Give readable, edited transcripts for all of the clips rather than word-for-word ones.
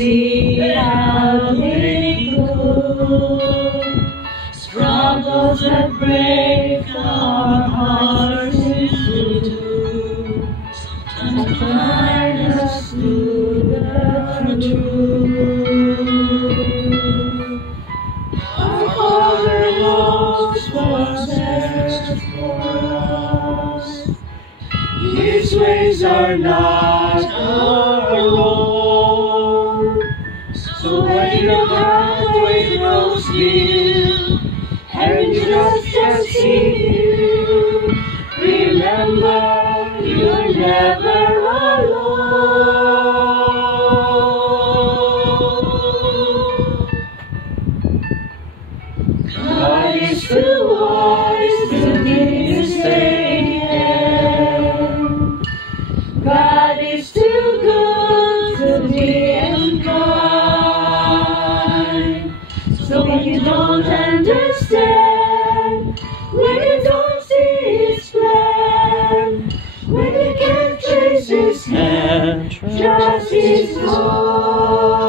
see how they go. Struggles that break our hearts into two, and guide us to the truth. Our Father knows what's best for us. His ways are not our own. So when your pathway grows dim and you just see you, remember you're never alone. God is too wise to be mistaken. God is too good to be unkind. So when you don't understand, when you don't see His plan, when you can't trace His hand, trust His heart.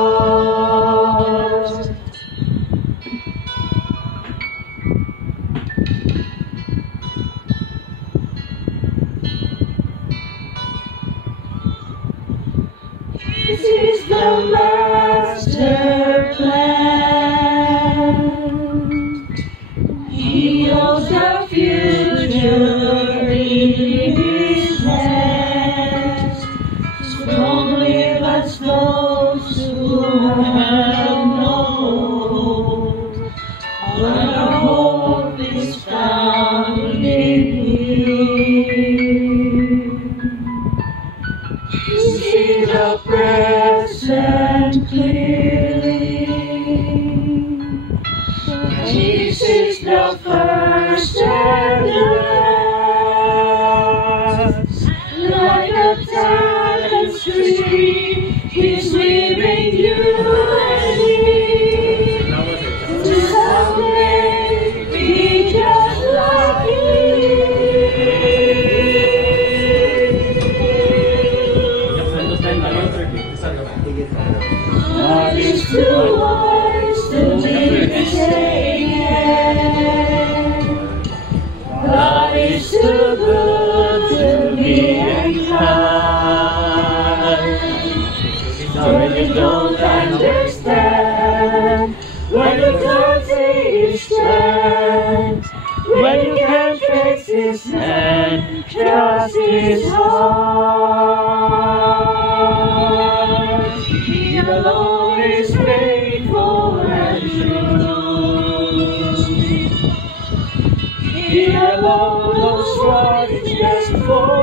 This is the master plan. He knows the future in His hands. So don't live as those who have known. All our hope is found in Him. You see the present clearly. This is the first and last. Like a tapestry, He's weaving you and me to someday be just like God is too wise to be mistaken. God is too good to be unkind. So when you don't understand, when you can't see His strength, when you can't trace His hand, trust His heart. He alone is faithful and true. He alone knows what is best for